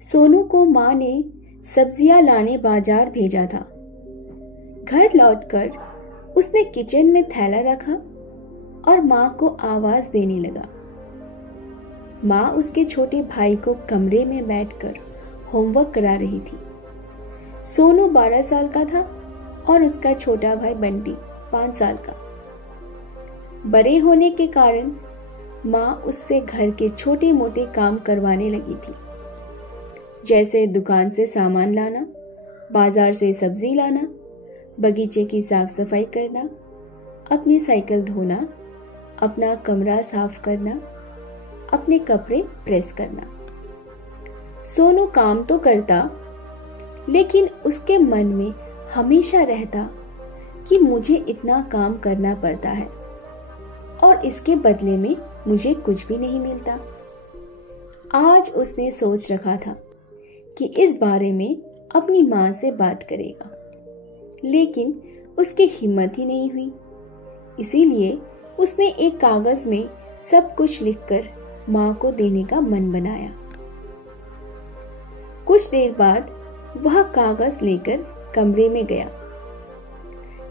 सोनू को माँ ने सब्जियां लाने बाजार भेजा था। घर लौटकर उसने किचन में थैला रखा और माँ को आवाज देने लगा। माँ उसके छोटे भाई को कमरे में बैठकर होमवर्क करा रही थी। सोनू 12 साल का था और उसका छोटा भाई बंटी 5 साल का। बड़े होने के कारण माँ उससे घर के छोटे मोटे काम करवाने लगी थी, जैसे दुकान से सामान लाना, बाजार से सब्जी लाना, बगीचे की साफ सफाई करना, अपनी साइकिल धोना, अपना कमरा साफ करना, अपने कपड़े प्रेस करना। सोनू काम तो करता, लेकिन उसके मन में हमेशा रहता कि मुझे इतना काम करना पड़ता है और इसके बदले में मुझे कुछ भी नहीं मिलता। आज उसने सोच रखा था कि इस बारे में अपनी माँ से बात करेगा, लेकिन उसकी हिम्मत ही नहीं हुई। इसीलिए उसने एक कागज में सब कुछ लिखकर माँ को देने का मन बनाया। कुछ देर बाद वह कागज लेकर कमरे में गया,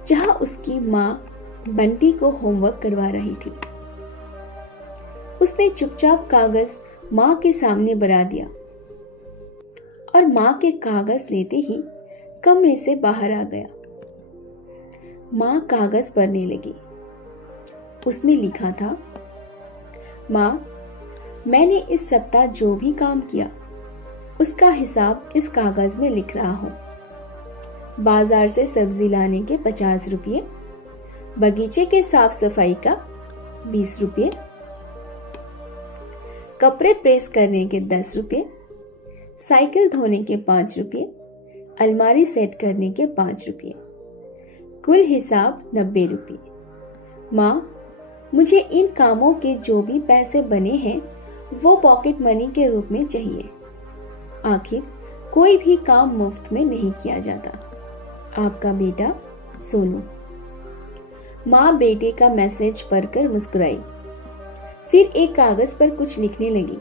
जहां उसकी माँ बंटी को होमवर्क करवा रही थी। उसने चुपचाप कागज माँ के सामने बढ़ा दिया और माँ के कागज लेते ही कमरे से बाहर आ गया। माँ कागज पढ़ने लगी। उसने लिखा था, माँ, मैंने इस सप्ताह जो भी काम किया उसका हिसाब इस कागज में लिख रहा हूँ। बाजार से सब्जी लाने के 50 रुपये, बगीचे के साफ सफाई का 20 रुपये, कपड़े प्रेस करने के 10 रुपये, साइकिल धोने के 5 रुपये, अलमारी सेट करने के 5 रुपये, कुल हिसाब 90 रुपये। माँ, मुझे इन कामों के जो भी पैसे बने हैं वो पॉकेट मनी के रूप में चाहिए। आखिर कोई भी काम मुफ्त में नहीं किया जाता। आपका बेटा सोनू। माँ बेटे का मैसेज पढ़कर मुस्कुराई, फिर एक कागज पर कुछ लिखने लगी।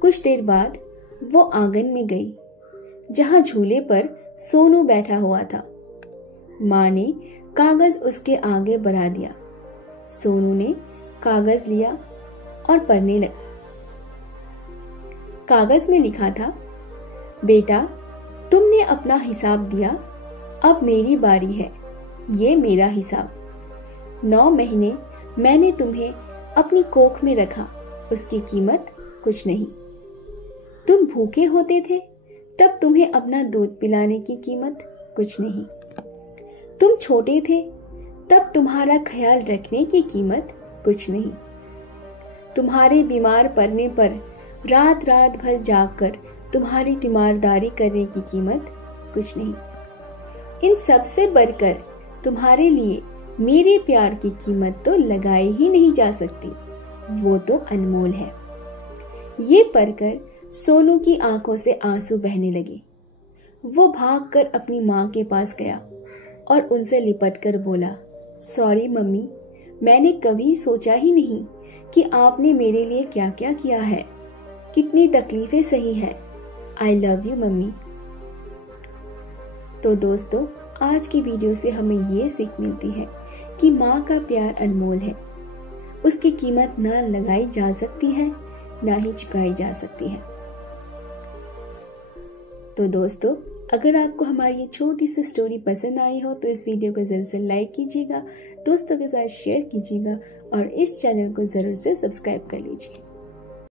कुछ देर बाद वो आंगन में गई, जहां झूले पर सोनू बैठा हुआ था। माँ ने कागज उसके आगे बढ़ा दिया। सोनू ने कागज लिया और पढ़ने लगा। कागज में लिखा था, बेटा, तुमने अपना हिसाब दिया, अब मेरी बारी है। ये मेरा हिसाब। 9 महीने मैंने तुम्हें अपनी कोख में रखा, उसकी कीमत कुछ नहीं। तुम भूखे होते थे तब तुम्हें अपना दूध पिलाने की कीमत कुछ नहीं। तुम छोटे थे तब तुम्हारा ख्याल रखने की कीमत कुछ नहीं। तुम्हारे बीमार पड़ने पर रात रात भर जागकर तुम्हारी तीमारदारी करने की कीमत कुछ नहीं। इन सब से बढ़कर तुम्हारे लिए मेरे प्यार की कीमत तो लगाई ही नहीं जा सकती, वो तो अनमोल है। ये पढ़कर सोनू की आंखों से आंसू बहने लगे। वो भागकर अपनी माँ के पास गया और उनसे लिपटकर बोला, सॉरी मम्मी, मैंने कभी सोचा ही नहीं कि आपने मेरे लिए क्या क्या किया है, कितनी तकलीफें सही हैं। I love you mummy. तो दोस्तों, आज की वीडियो से हमें ये सीख मिलती है कि माँ का प्यार अनमोल है। उसकी कीमत न लगाई जा सकती है, ना ही चुकाई जा सकती है। तो दोस्तों, अगर आपको हमारी ये छोटी सी स्टोरी पसंद आई हो तो इस वीडियो को ज़रूर से लाइक कीजिएगा, दोस्तों के साथ शेयर कीजिएगा और इस चैनल को ज़रूर से सब्सक्राइब कर लीजिए।